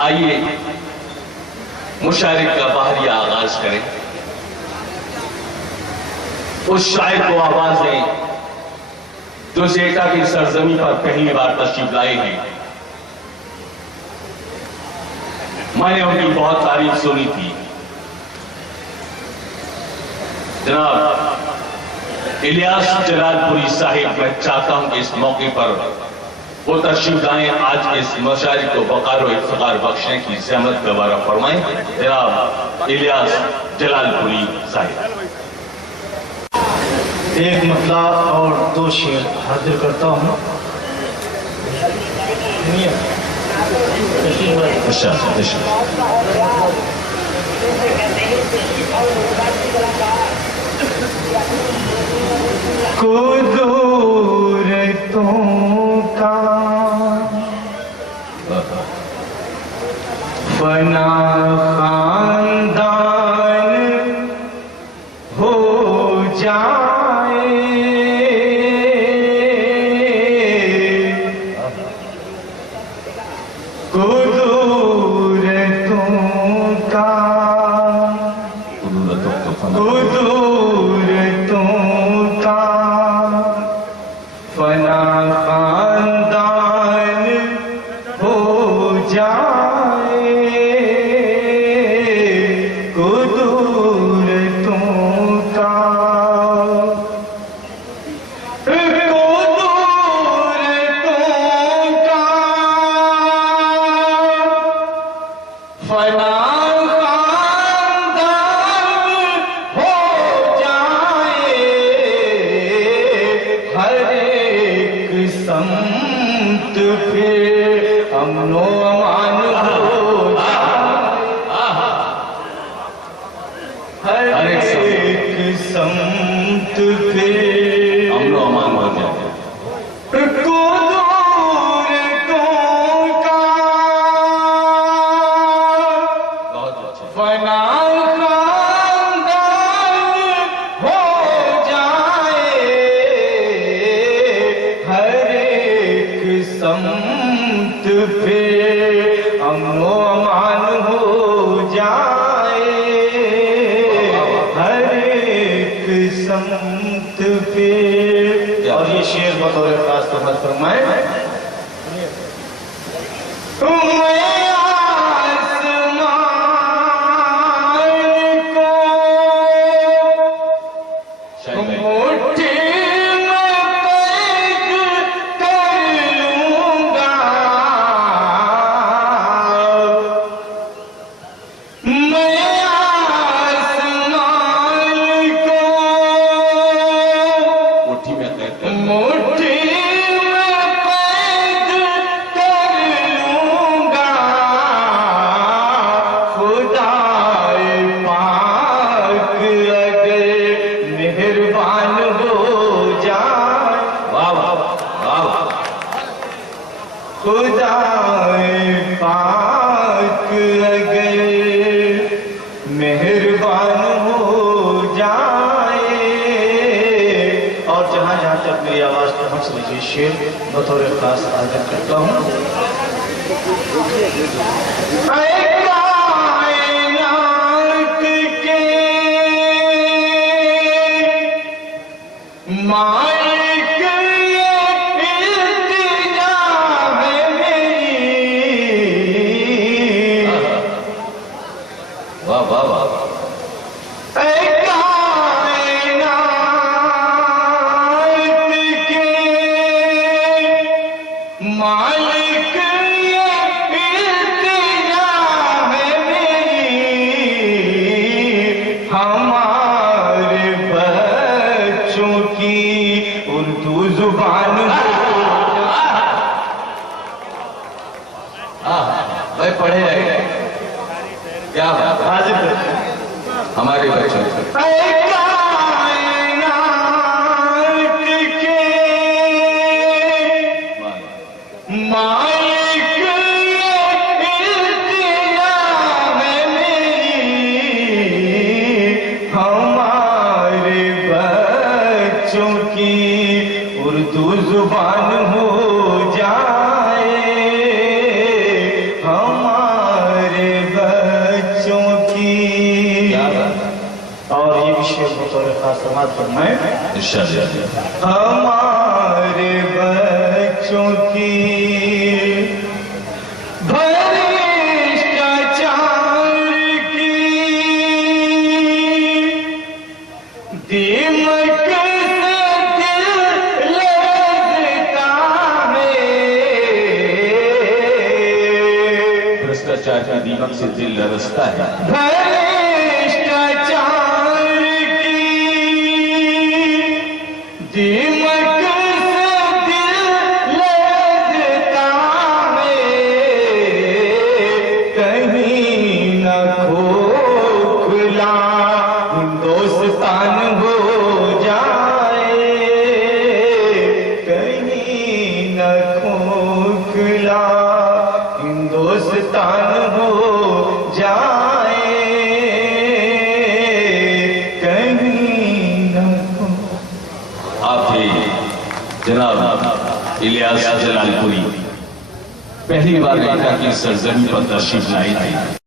आइए मुशायरे का बाहरी आगाज करें। उस शायर को आवाज दें जो जेठा की सरजमी पर पहली बार तशरीफ लाए हैं। मैंने उनकी बहुत तारीफ सुनी थी। जनाब इलियास जलालपुरी साहिब, मैं चाहता हूं कि इस मौके पर वो तशरीफ लाएं, आज इस मुशायरे को वक़ार और इफ्तिखार बख्शने की ज़हमत गवारा फरमाएं। जनाब इलियास जलालपुरी साहिब। एक मतला और दो शेर हाजिर करता हूँ। अच्छा कुदरतों का फना खानदान हो जाए, कुदरतों का फना खानदान हो जाए, कुदरतों का फना संत फिर अमनो अमान हो जाए, हर एक संत फिर अमनो अमान हो जाए। फना हो जाए, हर संत फिर अमनो अमान हो जाए, हर एक संत फिर। और ये शेर बतौर खास तौर फरमाए। खुदाए पाक अगर मेहरबान हो जाए। और जहां जहां तक मेरी आवाज पहुंच रही है, शेर बतौर खास हाजिर करता हूं। कायनात के मालिक मालिक ये इल्तिजा है मेरी, हमारे बच्चों की उर्दू जुबान भाई पढ़े रहे क्या हाजिर हमारे बच्चों मालिक इल्तिजा है मेरी, हमारे बच्चों की उर्दू जुबान हो जाए, हमारे फरमाए। इरशाद हमारे बच्चों की भ्रष्टाचार की दीमक से दिल लरज़ता है। भ्रष्टाचार की दीमक से दिल लरसता है। भ्रष्टाचार की दीमक से दिल लरज़ता है। कहीं न खोखला हिंदुस्तान हो जाए। कहीं न खोखला हिंदुस्तान हो जाए। कहीं न आप थे जनाब इलियास जलालपुरी, पहली बार अमेरिका की सरजमीन पर तशरीफ लाए थे।